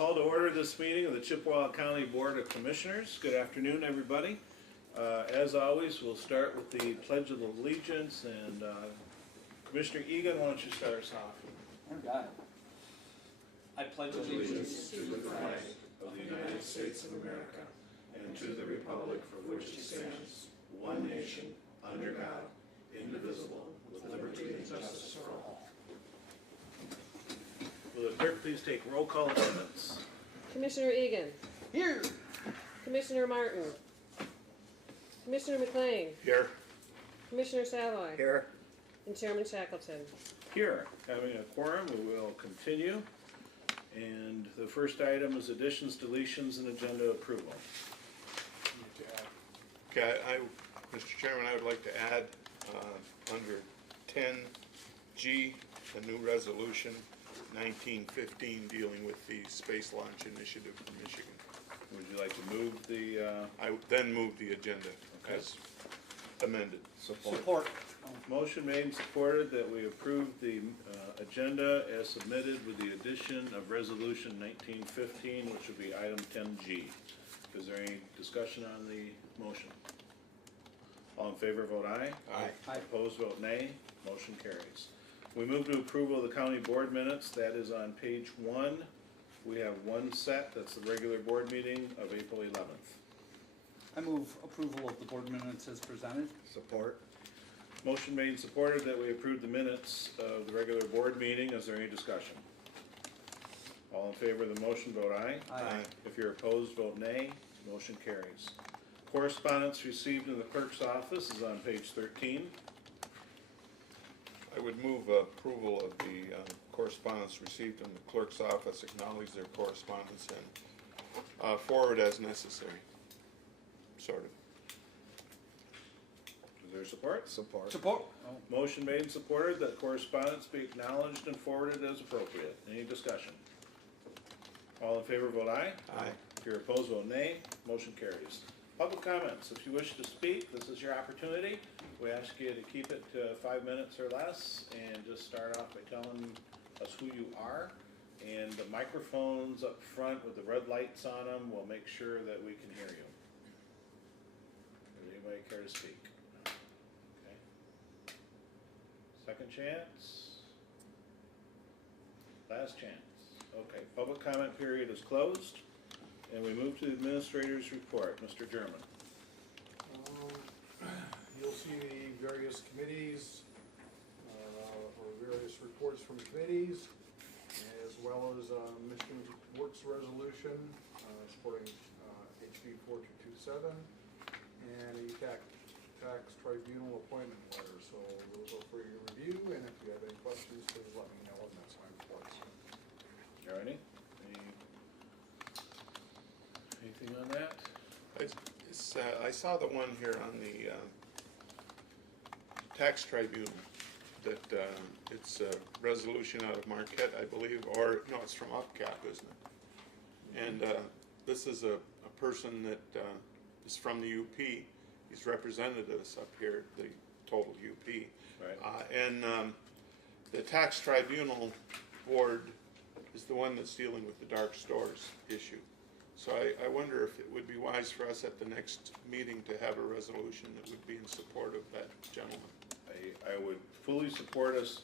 Call to order this meeting of the Chippewa County Board of Commissioners. Good afternoon, everybody. As always, we'll start with the Pledge of Allegiance, and Commissioner Egan, why don't you start us off? Oh, God. I pledge allegiance to the flag of the United States of America and to the republic for which it stands, one nation, under God, indivisible, with liberty and justice for all. Will the clerk please take roll call attendance? Commissioner Egan. Here. Commissioner Martin. Commissioner McLean. Here. Commissioner Savoy. Here. And Chairman Shackleton. Here. Having a quorum, we will continue. And the first item is additions, deletions, and agenda approval. Okay, Mr. Chairman, I would like to add under 10G, a new resolution, 1915, dealing with the Space Launch Initiative for Michigan. Would you like to move the... I then move the agenda as amended. Support. Motion made and supported that we approve the agenda as submitted with the addition of resolution 1915, which would be item 10G. Is there any discussion on the motion? All in favor, vote aye. Aye. Aye. Opposed, vote nay. Motion carries. We move to approval of the county board minutes. That is on page 1. We have one set. That's the regular board meeting of April 11th. I move approval of the board minutes as presented. Support. Motion made and supported that we approve the minutes of the regular board meeting. Is there any discussion? All in favor of the motion, vote aye. Aye. If you're opposed, vote nay. Motion carries. Correspondence received in the clerk's office is on page 13. I would move approval of the correspondence received in the clerk's office, acknowledge their correspondence, and forward as necessary, sort of. Is there support? Support. Support. Oh. Motion made and supported that correspondence be acknowledged and forwarded as appropriate. Any discussion? All in favor, vote aye. Aye. If you're opposed, vote nay. Motion carries. Public comments. If you wish to speak, this is your opportunity. We ask you to keep it to 5 minutes or less, and just start off by telling us who you are. And the microphones up front with the red lights on them will make sure that we can hear you. Does anybody care to speak? Okay. Second chance. Last chance. Okay, public comment period is closed, and we move to the administrator's report. Mr. German. You'll see the various committees or various reports from committees, as well as Michigan Works Resolution supporting HB 4227 and a tax tribunal appointment letter. So those are for your review, and if you have any questions, please let me know, and that's my reports. All righty. Anything on that? I saw the one here on the tax tribunal, that it's a resolution out of Marquette, I believe, or no, it's from UpCap, isn't it? And this is a person that is from the UP. He's represented us up here, the total UP. Right. And the tax tribunal board is the one that's dealing with the dark stores issue. So I wonder if it would be wise for us at the next meeting to have a resolution that would be in support of that gentleman. I would fully support us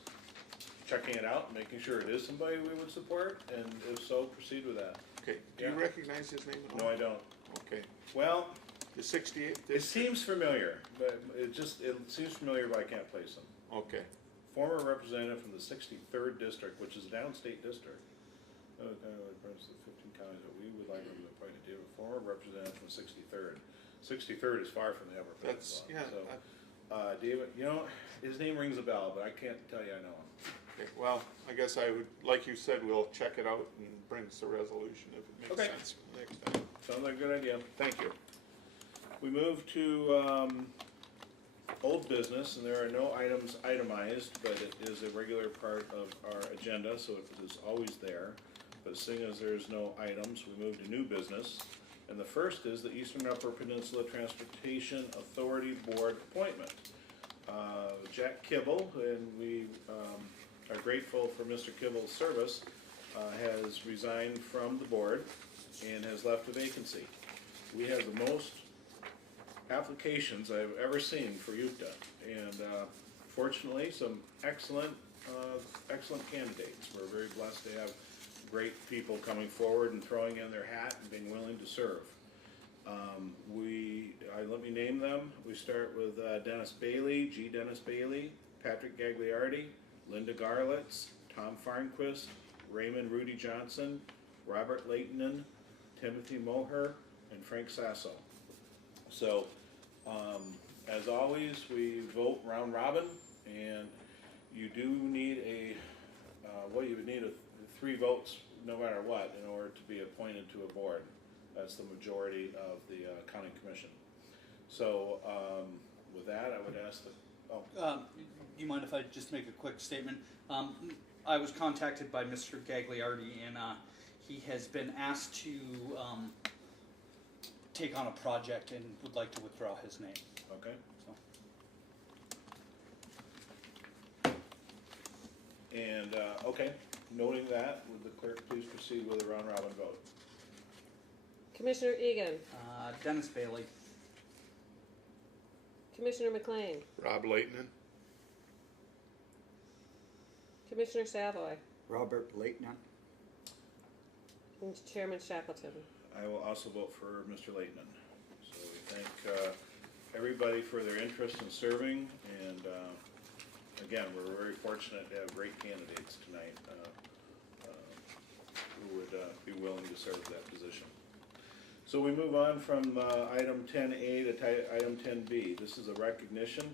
checking it out, making sure it is somebody we would support, and if so, proceed with that. Okay, do Yeah. you recognize his name at all? No, I don't. Okay. Well, The 68th it district? seems familiar, but it seems familiar, but I can't place him. Okay. Former representative from the 63rd district, which is a downstate district. Okay, represents the 15 counties that we would like to appoint to do. A former representative from 63rd. 63rd is far from the Upper That's, Peninsula. yeah. So, David, you know, his name rings a bell, but I can't tell you I know him. Okay, well, I guess I would, like you said, we'll check it out and bring us a resolution if it makes Okay. sense next time. Sounds like a good idea. Thank you. We move to old business, and there are no items itemized, but it is a regular part of our agenda, so it is always there. But seeing as there's no items, we move to new business. And the first is the Eastern Upper Peninsula Transportation Authority Board appointment. Jack Kibble, and we are grateful for Mr. Kibble's service. has resigned from the board and has left a vacancy. We have the most applications I've ever seen for UPTA, and fortunately, some excellent candidates. We're very blessed to have great people coming forward and throwing in their hat and being willing to serve. Let me name them. We start with Dennis Bailey, Dennis Bailey, Patrick Gagliardi, Linda Garlitz, Tom Farnquist, Raymond Rudy Johnson, Robert Leightonen, Timothy Moher, and Frank Sasso. So, as always, we vote round robin, and you do need you would need 3 votes no matter what in order to be appointed to a board. That's the majority of the county commission. So, with that, I would ask You mind if I just make a quick statement? I was contacted by Mr. Gagliardi, and he has been asked to take on a project and would like to withdraw his name. Okay. So. And, okay, noting that, would the clerk please proceed with a round robin vote? Commissioner Egan, Dennis Bailey. Commissioner McLean, Rob Leighton, Commissioner Savoy, Robert Leighton. and Chairman Shackleton. I will also vote for Mr. Leighton. So we thank everybody for their interest in serving, and again, we're very fortunate to have great candidates tonight who would be willing to serve that position. So we move on from item 10A to item 10B. This is a recognition,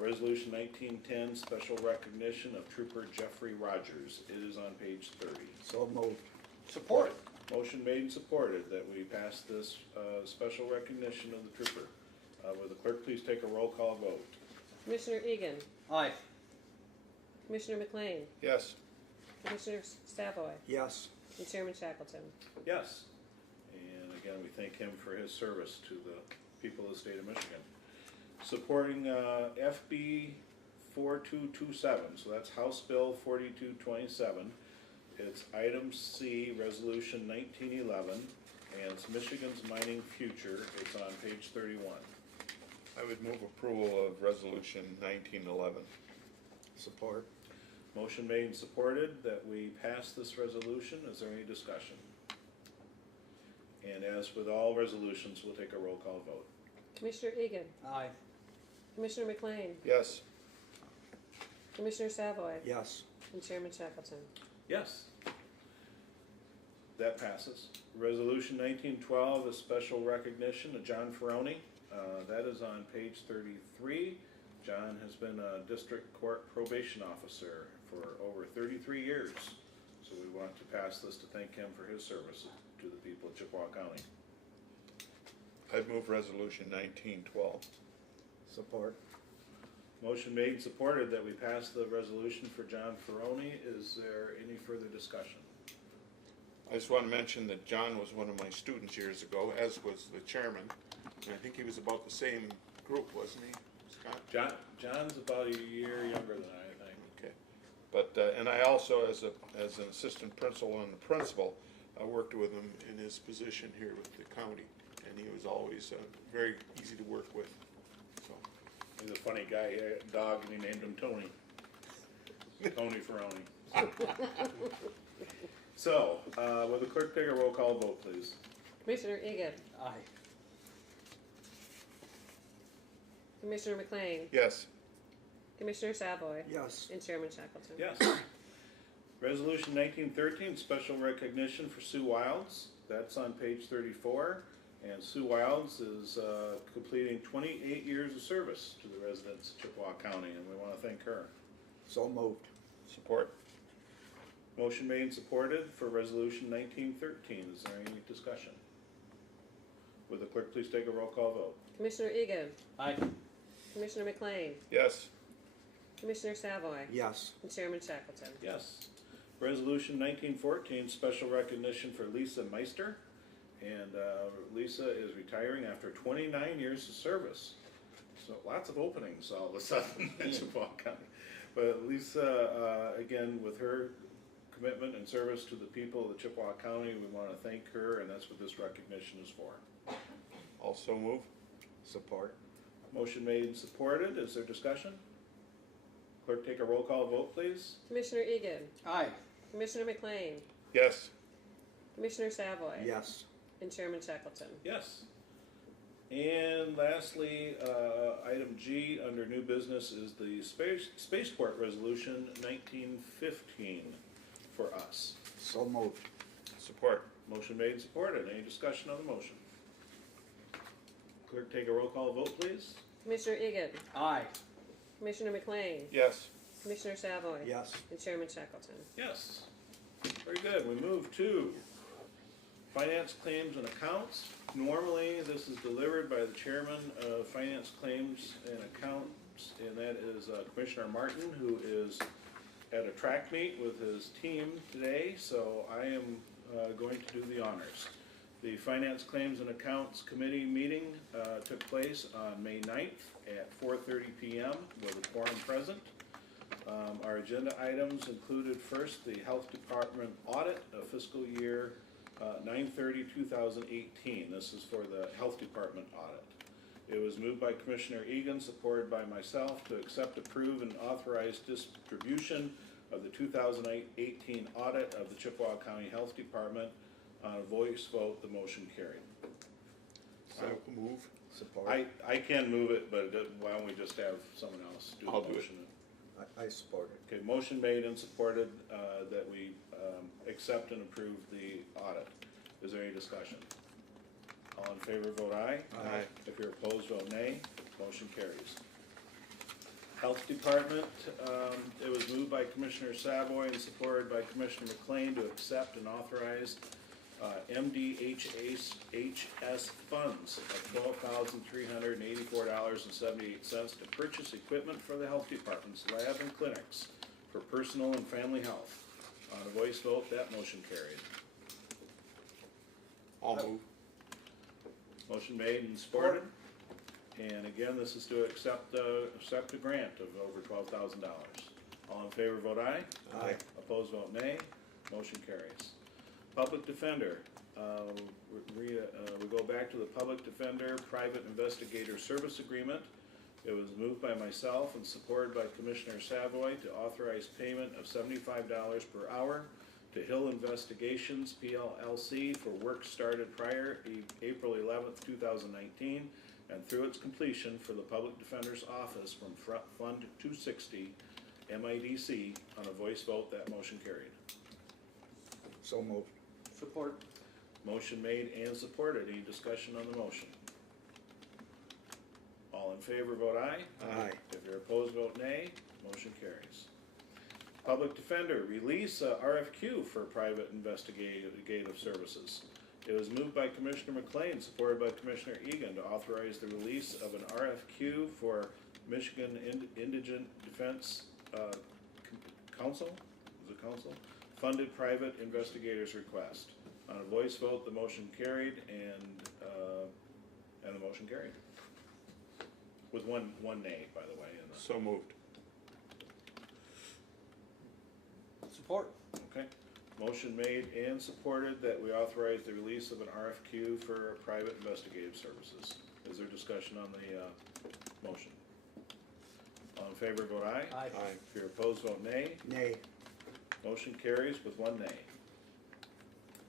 resolution 1910, special recognition of Trooper Jeffrey Rogers. It is on page 30. So moved. Support. Motion made and supported that we pass this special recognition of the trooper. Will the clerk please take a roll call vote? Commissioner Egan, Aye. Commissioner McLean, yes. Commissioner Savoy, Yes. and Chairman Shackleton. Yes. And again, we thank him for his service to the people of the state of Michigan. Supporting FB 4227, so that's House Bill 4227. It's item C, resolution 1911, and it's Michigan's mining future. It's on page 31. I would move approval of resolution 1911. Support. Motion made and supported that we pass this resolution. Is there any discussion? And as with all resolutions, we'll take a roll call vote. Commissioner Egan, Aye. Commissioner McLean, Yes. Commissioner Savoy, Yes. and Chairman Shackleton. Yes. That passes. Resolution 1912 is special recognition of John Ferroni. That is on page 33. John has been a district court probation officer for over 33 years. So we want to pass this to thank him for his service to the people of Chippewa County. I'd move resolution 1912. Support. Motion made and supported that we pass the resolution for John Ferroni. Is there any further discussion? I just want to mention that John was one of my students years ago, as was the chairman. And I think he was about the same group, wasn't he, Scott? John's about a year younger than I think. Okay. But, and I also, as an assistant principal and the principal, I worked with him in his position here with the county. And he was always very easy to work with, so. He's a funny guy. He had a dog and he named him Tony. Tony Ferroni. So, will the clerk take a roll call vote, please? Commissioner Egan, Aye. Commissioner McLean, Yes. Commissioner Savoy, Yes. and Chairman Shackleton. Yes. Resolution 1913, special recognition for Sue Wilds. That's on page 34. And Sue Wilds is completing 28 years of service to the residents of Chippewa County, and we want to thank her. So moved. Support. Motion made and supported for resolution 1913. Is there any discussion? Would the clerk please take a roll call vote? Commissioner Egan, Aye. Commissioner McLean, Yes. Commissioner Savoy, Yes. and Chairman Shackleton. Yes. Resolution 1914, special recognition for Lisa Meister. And Lisa is retiring after 29 years of service. So lots of openings all of a sudden in Chippewa County. But Lisa, again, with her commitment and service to the people of the Chippewa County. We want to thank her, and that's what this recognition is for. Also move. Support. Motion made and supported. Is there discussion? Clerk, take a roll call vote, please. Commissioner Egan. Aye. Commissioner McLean. Yes. Commissioner Savoy. Yes. And Chairman Shackleton. Yes. And lastly, item G under new business is the Spaceport Resolution 1915 for us. So moved. Support. Motion made and supported. Any discussion on the motion? Clerk, take a roll call vote, please. Commissioner Egan. Aye. Commissioner McLean. Yes. Commissioner Savoy. Yes. And Chairman Shackleton. Yes. Very good. We move to finance claims and accounts. Normally, this is delivered by the chairman of finance claims and accounts, and that is Commissioner Martin, who is at a track meet with his team today, so I am going to do the honors. The Finance Claims and Accounts Committee meeting took place on May 9th at 4:30 p.m. with a quorum present. Our agenda items included first the Health Department audit of fiscal year 9/30/2018. This is for the Health Department audit. It was moved by Commissioner Egan, supported by myself, to accept, approve, and authorize distribution of the 2018 audit of the Chippewa County Health Department. On a voice vote, the motion carried. So move. Support. I can move it, but why don't we just have someone else do the I'll do it. motion? I support it. Okay, motion made and supported that we accept and approve the audit. Is there any discussion? All in favor, vote aye. Aye. If you're opposed, vote nay. Motion carries. Health Department, it was moved by Commissioner Savoy and supported by Commissioner McLean to accept and authorize MDHS funds of $12,384.78 to purchase equipment for the Health Department's lab and clinics for personal and family health. On a voice vote, that motion carried. I'll move. Motion made and supported. And again, this is to accept a grant of over $12,000. All in favor, vote aye. Aye. Opposed, vote nay. Motion carries. Public Defender, we go back to the Public Defender Private Investigator Service Agreement. It was moved by myself and supported by Commissioner Savoy to authorize payment of $75 per hour to Hill Investigations PLLC for work started prior April 11th, 2019, and through its completion for the Public Defender's Office from Fund 260 MIDC. On a voice vote, that motion carried. So moved. Support. Motion made and supported. Any discussion on the motion? All in favor, vote aye. Aye. If you're opposed, vote nay. Motion carries. Public Defender, release RFQ for private investigative services. It was moved by Commissioner McLean, supported by Commissioner Egan, to authorize the release of an RFQ for Michigan Indigent Defense Council, is it council? Funded private investigators request. On a voice vote, the motion carried, and the motion carried. With one nay, by the way. So moved. Support. Okay. Motion made and supported that we authorize the release of an RFQ for private investigative services. Is there discussion on the motion? All in favor, vote aye. Aye. Aye. If you're opposed, vote nay. Nay. Motion carries with one nay.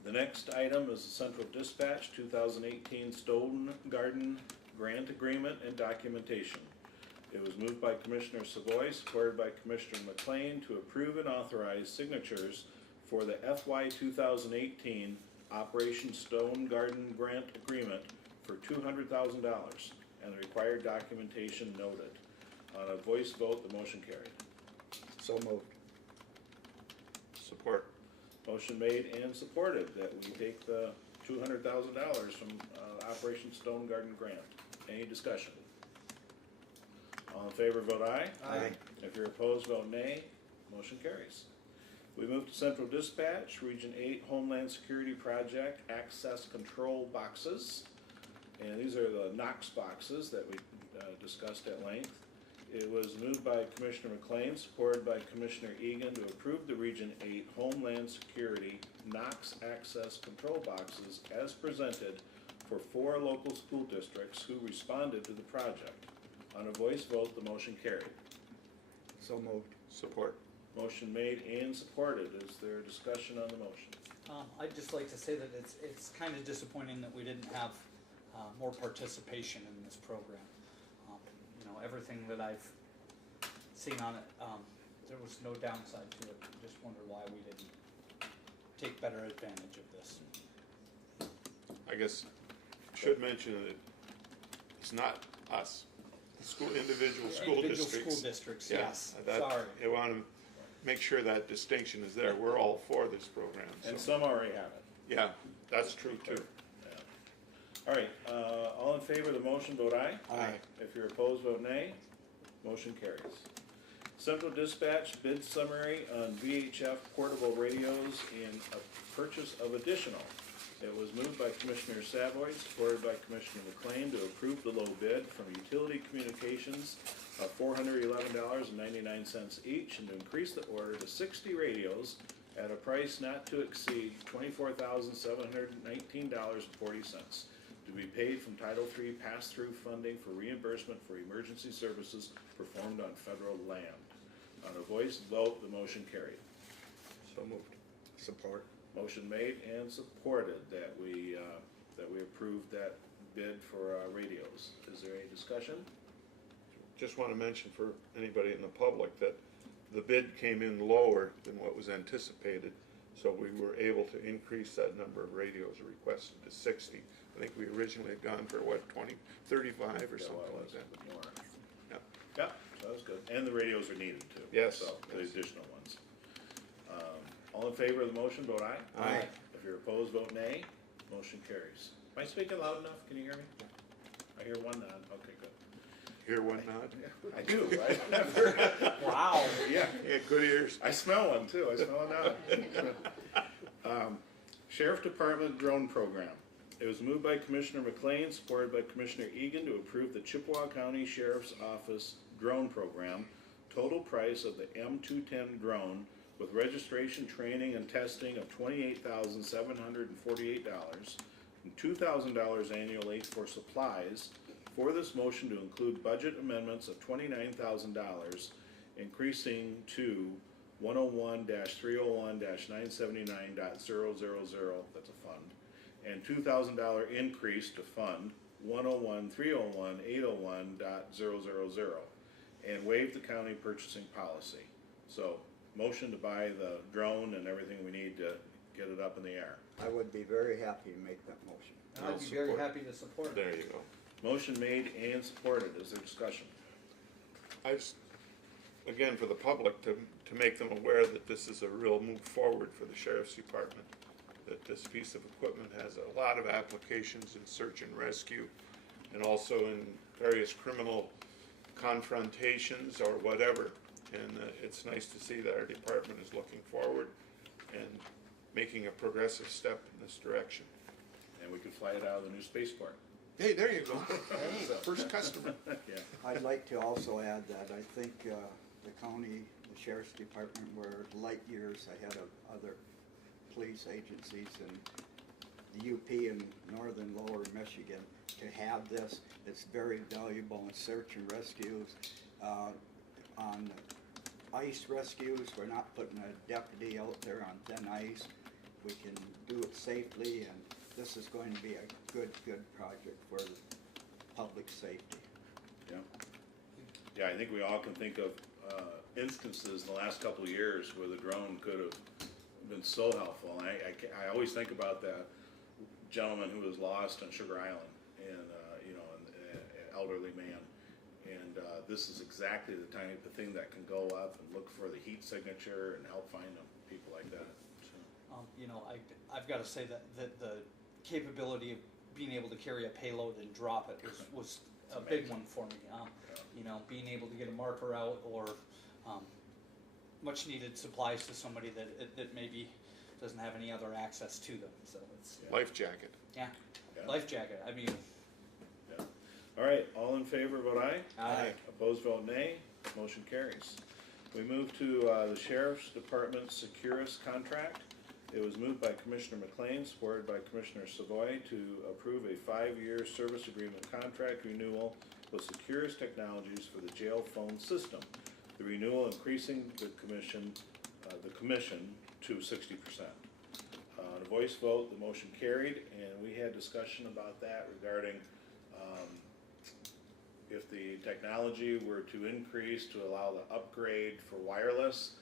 The next item is the Central Dispatch 2018 Stone Garden Grant Agreement and Documentation. It was moved by Commissioner Savoy, supported by Commissioner McLean, to approve and authorize signatures for the FY 2018 Operation Stone Garden Grant Agreement for $200,000 and the required documentation noted. On a voice vote, the motion carried. So moved. Support. Motion made and supported that we take the $200,000 from Operation Stone Garden Grant. Any discussion? All in favor, vote aye. Aye. If you're opposed, vote nay. Motion carries. We move to Central Dispatch, Region 8 Homeland Security Project Access Control Boxes. And these are the Knox boxes that we discussed at length. it was moved by Commissioner McLean, supported by Commissioner Egan to approve the Region 8 Homeland Security Knox Access Control Boxes as presented for 4 local school districts who responded to the project. On a voice vote, the motion carried. So moved. Support. Motion made and supported. Is there discussion on the motion? I'd just like to say that it's kind of disappointing that we didn't have more participation in this program. You know, everything that I've seen on it, there was no downside to it. I just wonder why we didn't take better advantage of this. I guess should mention that it's not us, the individual school districts. School districts, Yeah, yes, that- sorry. I want to make sure that distinction is there. We're all for this program. And so- some already have it. Yeah, that's true too. Yeah. All right, all in favor of the motion, vote aye. Aye. If you're opposed, vote nay. Motion carries. Central Dispatch bid summary on VHF portable radios and a purchase of additional. It was moved by Commissioner Savoy, supported by Commissioner McLean to approve the low bid from Utility Communications of $411.99 each and to increase the order to 60 radios at a price not to exceed $24,719.40 to be paid from Title III pass-through funding for reimbursement for emergency services performed on federal land. On a voice vote, the motion carried. So moved. Support. Motion made and supported that we approve that bid for radios. Is there any discussion? Just want to mention for anybody in the public that the bid came in lower than what was anticipated, so we were able to increase that number of radios requested to 60. I think we originally had gone for what, 20, 35 or Yeah, something well, like that. more. Yeah. Yeah, so that was good. And the radios are needed too. Yes, So, the yes. additional ones. All in favor of the motion, vote aye. Aye. If you're opposed, vote nay. Motion carries. Am I speaking loud enough? Can you hear me? I hear one nod. Okay, good. Hear one nod? I do. I've heard. Wow. Yeah. Yeah, good ears. I smell one too. I smell a nod. Sheriff Department drone program. It was moved by Commissioner McLean, supported by Commissioner Egan to approve the Chippewa County Sheriff's Office drone program. Total price of the M210 drone with registration, training, and testing of $28,748 and $2,000 annually for supplies. For this motion to include budget amendments of $29,000, increasing to 101-301-979.000, that's a fund, and $2,000 increase to fund 101-301-801.000, and waive the county purchasing policy. So, motion to buy the drone and everything we need to get it up in the air. I would be very happy to make that motion. And I'd be very Support. happy to support it. There you go. Motion made and supported. Is there discussion? I just, again, for the public, to make them aware that this is a real move forward for the Sheriff's Department, that this piece of equipment has a lot of applications in search and rescue, and also in various criminal confrontations or whatever. And it's nice to see that our department is looking forward and making a progressive step in this direction. And we could fly it out of the new spaceport. Hey, there you go. First customer. Yeah. I'd like to also add that I think the county, the sheriff's department were light years ahead of other police agencies and the UP in northern lower Michigan. To have this, it's very valuable in search and rescues. On ice rescues, we're not putting a deputy out there on thin ice. We can do it safely, and this is going to be a good project for public safety. Yeah. Yeah, I think we all can think of instances in the last couple of years where the drone could have been so helpful. And I always think about that gentleman who was lost on Sugar Island, and an elderly man. And this is exactly the type of thing that can go up and look for the heat signature and help find them, people like that. So. I've got to say that the capability of being able to carry a payload and drop it was a big one for me. Being able to get a marker out or much needed supplies to somebody that maybe doesn't have any other access to them. So it's Life jacket. yeah. Yeah. Life jacket. I mean, Yeah. All right, all in favor, vote aye. Aye. Opposed, vote nay. Motion carries. We move to the Sheriff's Department Securus contract. It was moved by Commissioner McLean, supported by Commissioner Savoy, to approve a 5-year service agreement contract renewal with Securus Technologies for the jail phone system. The renewal increasing the commission to 60%. On a voice vote, the motion carried, and we had discussion about that regarding if the technology were to increase to allow the upgrade for wireless,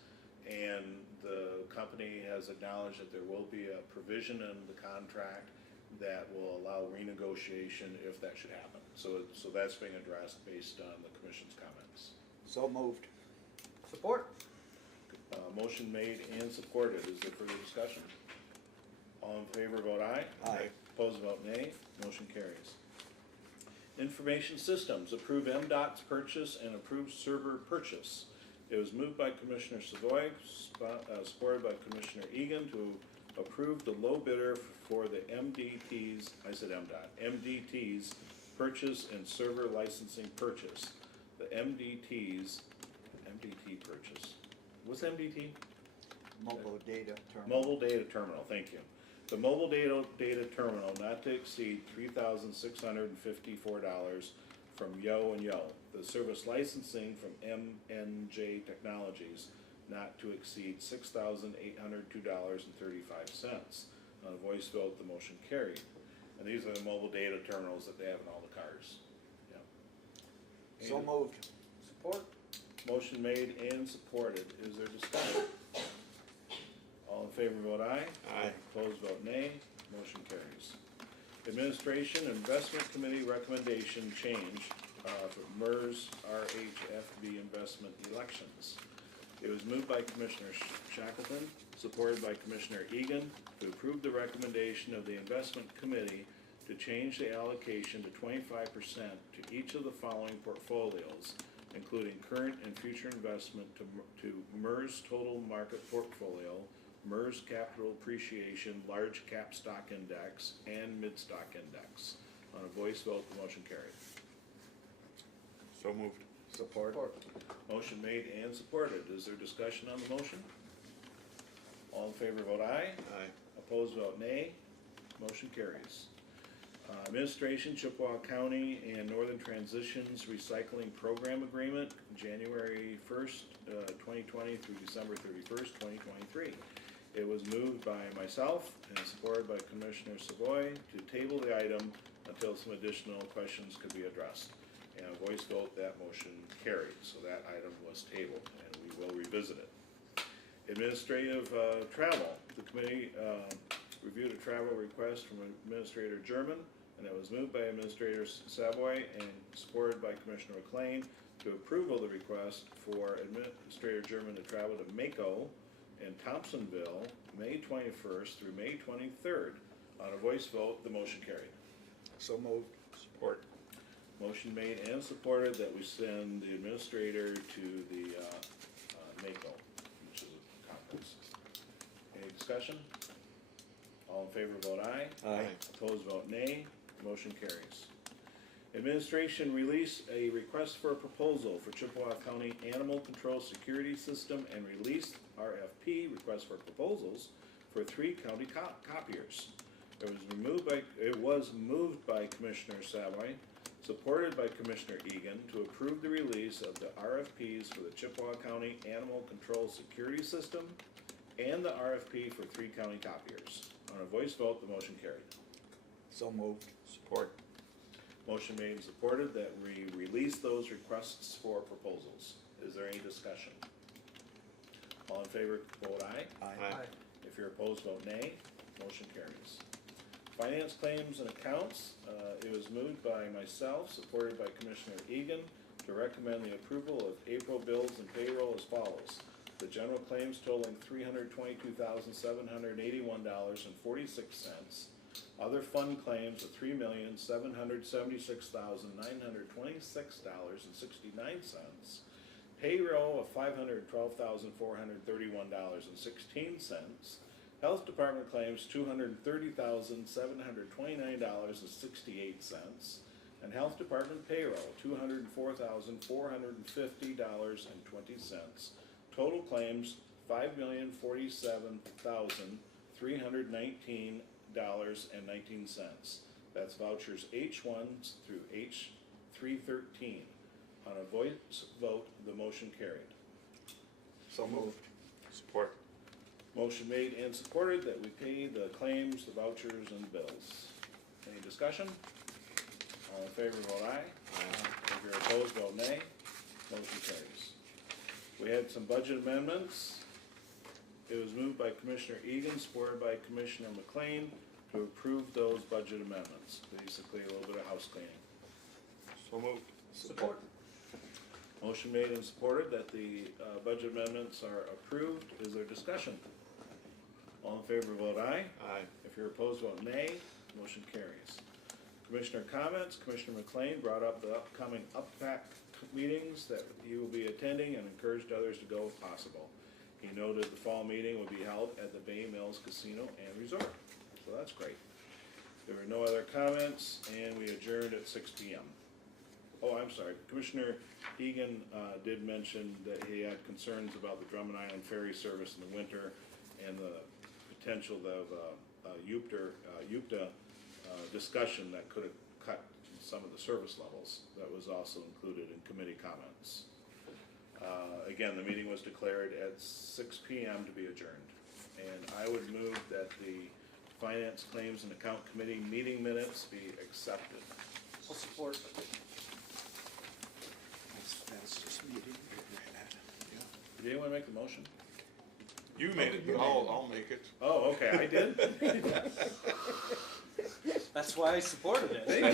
and the company has acknowledged that there will be a provision in the contract that will allow renegotiation if that should happen. So that's being addressed based on the commission's comments. So moved. Support. Motion made and supported. Is there further discussion? All in favor, vote aye. Aye. Opposed, vote nay. Motion carries. Information Systems, approve MDOT's purchase and approve server purchase. It was moved by Commissioner Savoy, supported by Commissioner Egan, to approve the low bidder for the MDT's, I said MDOT, MDT's purchase and server licensing purchase. The MDT purchase. What's MDT? Mobile data terminal. Mobile data terminal, thank you. The mobile data terminal not to exceed $3,654 from Yo and Yo. The service licensing from MNJ Technologies not to exceed $6,802.35. On a voice vote, the motion carried. And these are the mobile data terminals that they have in all the cars. Yeah. So moved. Support. Motion made and supported. Is there discussion? All in favor, vote aye. Aye. Opposed, vote nay. Motion carries. Administration Investment Committee recommendation change for MERS RHFB investment elections. It was moved by Commissioner Shackleton, supported by Commissioner Egan, to approve the recommendation of the Investment Committee to change the allocation to 25% to each of the following portfolios, including current and future investment to MERS Total Market Portfolio, MERS Capital Appreciation Large Cap Stock Index, and Mid Stock Index. On a voice vote, the motion carried. So moved. Support. Motion made and supported. Is there discussion on the motion? All in favor, vote aye. Aye. Opposed, vote nay. Motion carries. Administration, Chippewa County and Northern Transitions Recycling Program Agreement, January 1st, 2020 through December 31st, 2023. It was moved by myself and supported by Commissioner Savoy to table the item until some additional questions could be addressed. And a voice vote, that motion carried. So that item was tabled and we will revisit it. Administrative travel. The committee reviewed a travel request from Administrator German, and it was moved by Administrator Savoy and supported by Commissioner McLean to approval of the request for Administrator German to travel to Mako in Thompsonville, May 21st through May 23rd. On a voice vote, the motion carried. So moved. Support. Motion made and supported that we send the administrator to the Mako, which is a conference. Any discussion? All in favor, vote aye. Aye. Opposed, vote nay. Motion carries. Administration release a request for a proposal for Chippewa County Animal Control Security System and release RFP, request for proposals, for 3 county copiers. It was moved by Commissioner Savoy, supported by Commissioner Egan, to approve the release of the RFPs for the Chippewa County Animal Control Security System and the RFP for 3 county copiers. On a voice vote, the motion carried. So moved. Support. Motion made and supported that we release those requests for proposals. Is there any discussion? All in favor, vote aye. Aye. If you're opposed, vote nay. Motion carries. Finance claims and accounts. It was moved by myself, supported by Commissioner Egan, to recommend the approval of April bills and payroll as follows. The general claims totaling $322,781.46. Other fund claims of $3,776,926.69. Payroll of $512,431.16. Health Department claims $230,729.68. And Health Department payroll, $204,450.20. Total claims, $5,047,319.19. That's vouchers H1 through H313. On a voice vote, the motion carried. So moved. Support. Motion made and supported that we pay the claims, the vouchers, and bills. Any discussion? All in favor, vote aye. If you're opposed, vote nay. Motion carries. We had some budget amendments. It was moved by Commissioner Egan, supported by Commissioner McLean, to approve those budget amendments. Basically, a little bit of house cleaning. So moved. Support. Motion made and supported that the budget amendments are approved. Is there discussion? All in favor, vote aye. Aye. If you're opposed, vote nay. Motion carries. Commissioner comments. Commissioner McLean brought up the upcoming UPPAC meetings that he will be attending and encouraged others to go if possible. He noted the fall meeting will be held at the Bay Mills Casino and Resort. So that's great. There were no other comments, and we adjourned at 6 p.m. Oh, I'm sorry. Commissioner Egan did mention that he had concerns about the Drummond Island ferry service in the winter and the potential of UPTA discussion that could have cut some of the service levels. That was also included in committee comments. Again, the meeting was declared at 6 p.m. to be adjourned. And I would move that the Finance, Claims, and Account Committee meeting minutes be accepted. I'll support. That's this meeting. Did anyone make the motion? You made it, but I'll make it. Oh, okay, I did? That's why I supported it. Thank you.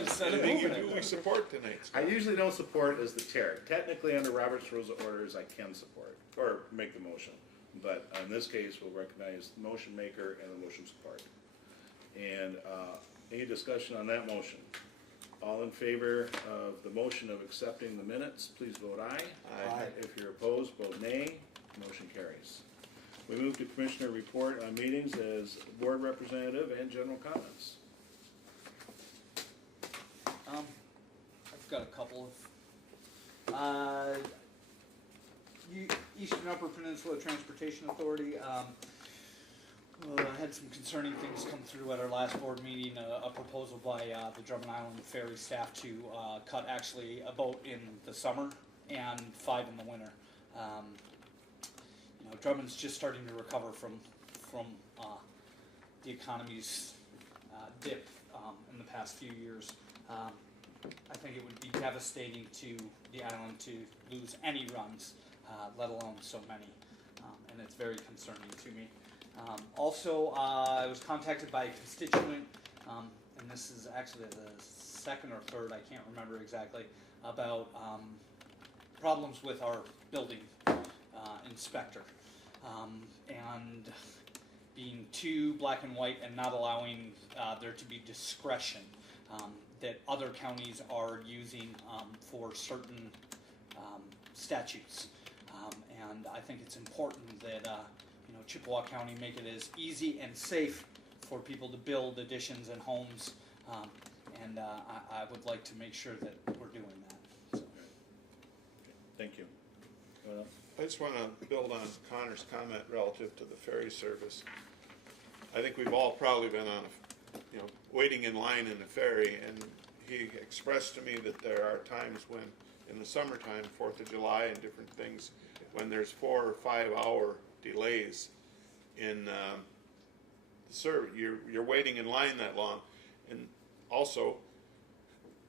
Instead of Anything you moving do, it. we support tonight. I usually don't support as the chair. Technically, under Robert's Rules of Orders, I can support, or make the motion. But in this case, we'll recognize the motion maker and the motion support. And any discussion on that motion? All in favor of the motion of accepting the minutes, please vote aye. Aye. If you're opposed, vote nay. Motion carries. We move to Commissioner report on meetings as board representative and general comments. I've got a couple of, Eastern Upper Peninsula Transportation Authority, had some concerning things come through at our last board meeting, a proposal by, the Drummond Island Ferry staff to, cut actually a boat in the summer and 5 in the winter. You know, Drummond's just starting to recover from the economy's dip in the past few years. I think it would be devastating to the island to lose any runs, let alone so many, and it's very concerning to me. Also, I was contacted by a constituent, and this is actually the second or third, I can't remember exactly, about problems with our building inspector, and being too black and white and not allowing there to be discretion that other counties are using for certain statutes. And I think it's important that you know, Chippewa County make it as easy and safe for people to build additions and homes, and I would like to make sure that we're doing that. So. Thank you. Anyone else? I just want to build on Connor's comment relative to the ferry service. I think we've all probably been on, waiting in line in a ferry, and he expressed to me that there are times when, in the summertime, 4th of July and different things, when there's 4 or 5 hour delays in the service. You're waiting in line that long, and also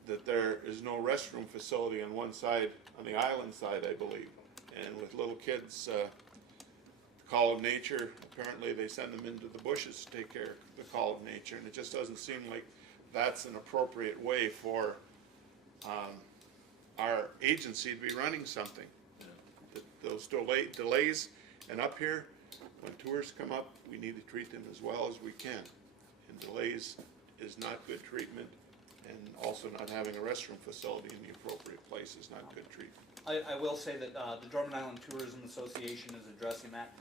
that there is no restroom facility on one side, on the island side, I believe. And with little kids, call of nature, apparently they send them into the bushes to take care of the call of nature, and it just doesn't seem like that's an appropriate way for our agency to be running something. Those delays, and up here, when tourists come up, we need to treat them as well as we can. And delays is not good treatment, and also not having a restroom facility in the appropriate place is not good treatment. I will say that the Drummond Island Tourism Association is addressing that.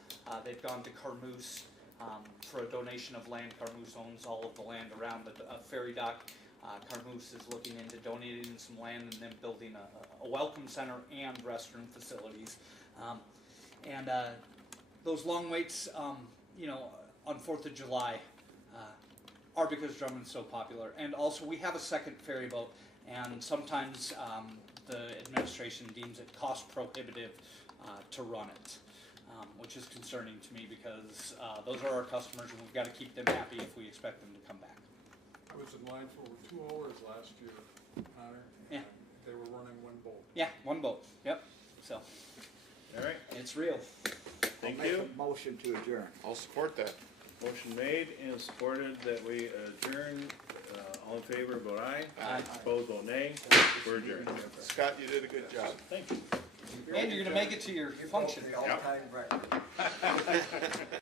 They've gone to Carmoose for a donation of land. Carmoose owns all of the land around the ferry dock. Carmoose is looking into donating some land and then building a welcome center and restroom facilities. Those long waits, you know, on 4th of July are because Drummond's so popular. And also we have a second ferry boat, and sometimes the administration deems it cost prohibitive to run it, which is concerning to me because those are our customers and we've got to keep them happy if we expect them to come back. I was in line for over 2 hours last year, Connor, Yeah. and they were running one boat. Yeah, one boat. Yep. So All right, it's real. thank Make you. a motion to adjourn. I'll support that. Motion made and supported that we adjourn. All in favor, vote aye. Aye. Opposed, vote nay. We're adjourned. Scott, you did a good job. Thank you. And you're going to make it to your function. The all-time record.